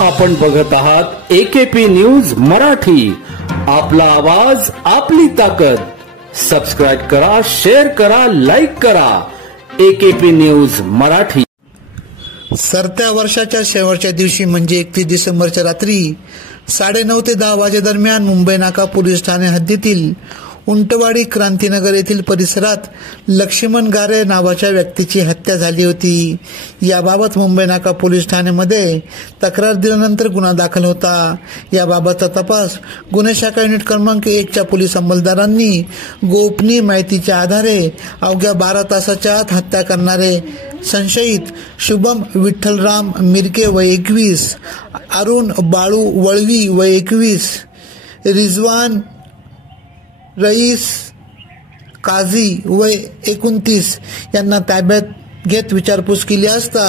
आपण बघत आहात AKP न्यूज मराठी. आपला आवाज आपली ताकद. सबस्क्राइब करा, शेअर करा, लाईक करा. AKP news Marathi. सरत्या वर्षाच्या शेवटच्या दिवशी म्हणजे 31 डिसेंबरच्या रात्री 9:30 ते 10 वाजेदरम्यान मुंबई नाका पोलीस ठाणे हद्दीतील उंटवाडी क्रांतीनगर येथील परिसरात लक्ष्मण गारे नावाच्या व्यक्तीची हत्या झाली होती. याबाबत मुंबई नाका पोलीस ठाण्यामध्ये तक्रार दिल्यानंतर गुन्हा दाखल होता. याबाबतचा तपास गुन्हे शाखा युनिट क्रमांक 1 च्या पोलीस अंमलदारांनी गोपनीय माहितीच्या आधारे अवघ्या 12 तासाच्या आत हत्या करणारे संशयित शुभम विठ्ठलराम मिरके वय 21, अरुण बाळू वळवी वय 21, रिजवान रईस काझी वय 29 यांना ताब्यात घेत विचारपूस केली असता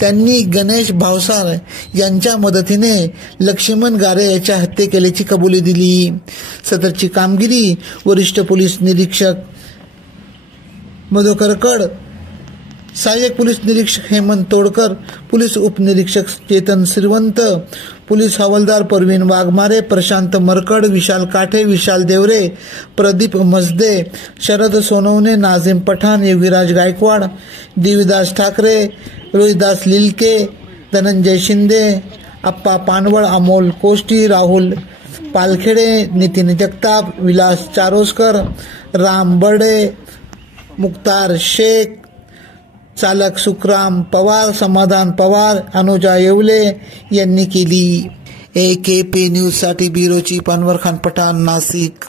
त्यांनी गणेश भावसार यांच्या मदतीने लक्ष्मण गारे याच्या हत्या केल्याची कबुली दिली. सदरची कामगिरी वरिष्ठ पोलीस निरीक्षक मधुकर कड, सहाय्यक पोलीस निरीक्षक हेमंत तोडकर, पोलीस उपनिरीक्षक चेतन श्रीवंत, पोलीस हवालदार परवीन वाघमारे, प्रशांत मरकड, विशाल काठे, विशाल देवरे, प्रदीप मजदे, शरद सोनवणे, नाझिम पठाण, योगीराज गायकवाड, देवीदास ठाकरे, रोहिदास लिलके, धनंजय शिंदे, अप्पा पानवळ, अमोल कोष्टी, राहुल पालखेडे, नितीन जगताप, विलास चारोस्कर, राम बर्डे, मुक्तार शेख, चालक सुखराम पवार, समाधान पवार, अनुजा येवले यांनी केली. AKP न्यूज साठी ब्युरो चीफ अनवर खान पठाण, नाशिक.